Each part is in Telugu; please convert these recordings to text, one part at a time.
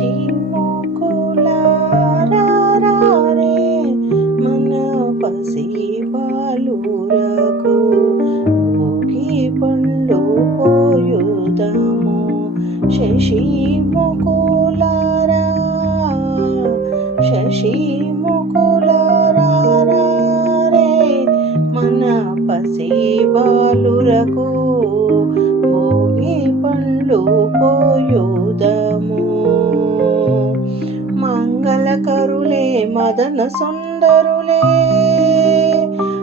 శశి ముకులారే మన పసి బాలురకు భోగి పండ్లు పోయుదము. శశి ముకులారా శశి ముకులారే మన పసి బాలురకు భోగి పండ్లు మంగళకరులే మదన సుందరులే.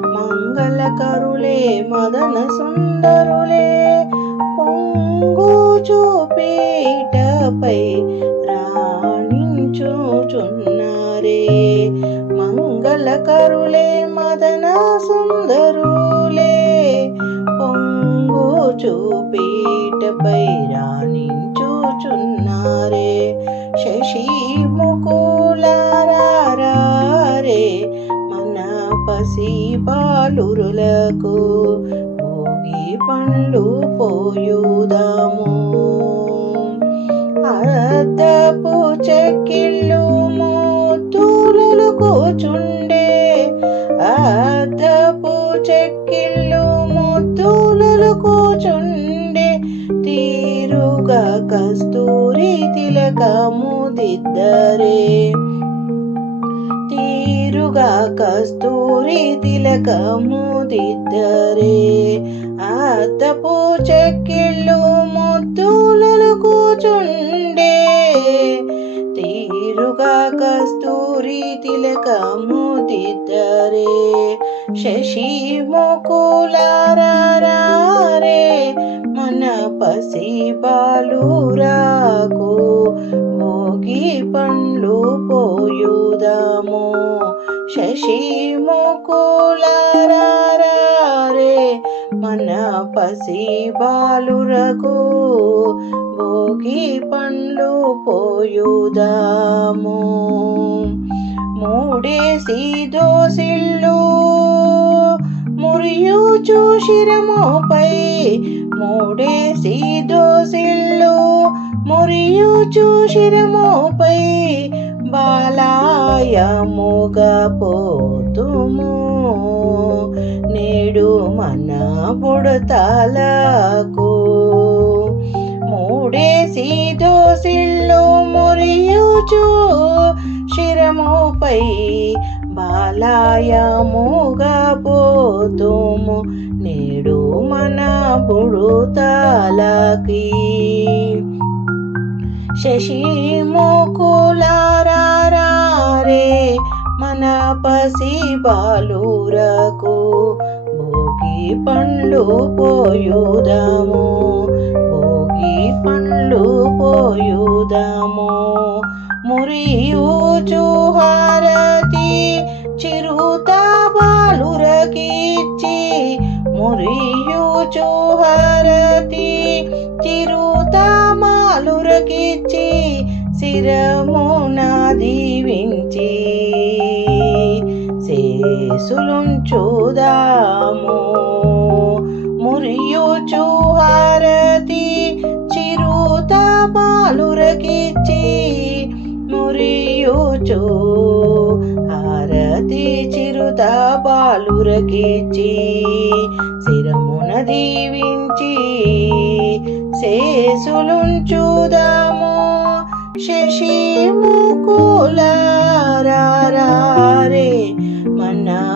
మంగళకరులే మదన సుందరులే. పొంగు చూపేటపై రాణించుచున్నారే. మంగళకరులే మదన సుందరు పాలురులకు భోగి పండ్లు పోయుదాము. అద్దపు చెక్కిళ్ళు మూతులు కూచుండే అద్దపు చెక్కిళ్ళు ముద్దులు కూచుండే తీరుగా కస్తూరి తిలకము దిద్దరే తీరుగా కస్తూరి తిలకముదిద్దరే దిద్దరే అద్దపు చెక్కిళ్ళు ముద్దులు కూచుండే. తీరుగా కస్తూరి తిలకముదిద్దరే శశి ముకులారే మన పసి బాలురాకు భోగి పండ్లు పోయుదాము. శశి ముకులారే మన పసి బాలురకు భోగి పండ్లు పోయుదాము. మూడేసి దోసిళ్ళు మురియు శిరముపై మూడేసి దోసిళ్ళు మురియు శిరముపై బాలాయముగా పోతుము నేడు మన బుడతలకు మూడేసి దోసిళ్ళు మురియుచు శిరముపై బాలాయముగా పోతుము నేడు మన బుడుతలకి శశి ముకులారే మన పసి బాలురకు భోగి పండ్లు పోయుదాము భోగి పండ్లు పోయుదాము. మురియు హారతి చిరుత బాలురకిచ్చి మురియు హారతి చిరుత మాలురకిచ్చి శిరమున శేసులుంచుదాము మురియూచు హారతి చిరుత పాలురకిచ్చి మురియూచు హారతి చిరుత పాలురకిచ్చి శిరమున దీవించి శేసులుంచుదాము శశి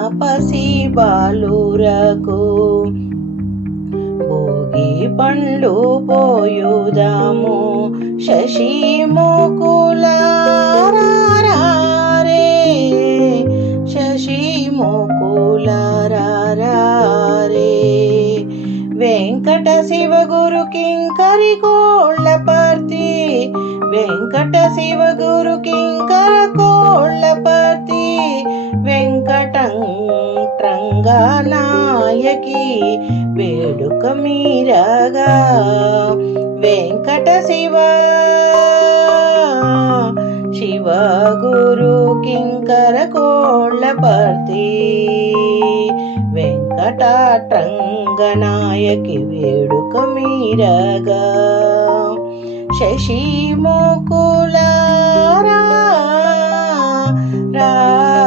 పసి బాలురకు. భోగి పండ్లు పోయుదాము శశి ముకులారే శశి ముకులారే వెంకట శివ గురు కింకరి కోళ్ళ పర్తి. వెంకట శివ గురు కింకర కోళ్ళ వేడుక మీరగా. వెంకట శివ శివ గురు కింకర కోళ్ళ పర్తి. వెంకటాటంగనాయకి వేడుక మీరగా. శశి ముకులారా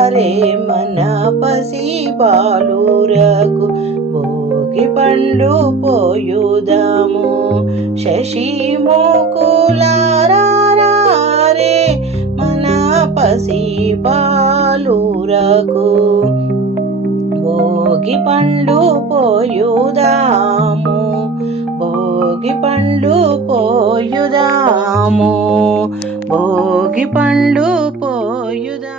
రే మన పసి బాలురకు భోగి పండు పోయుదాము. శశి మూకులారే మన పసి బాలురకు. భోగి పండు పోయుదాము. భోగి పండు పోయుదాము. భోగి పండు పోయుదా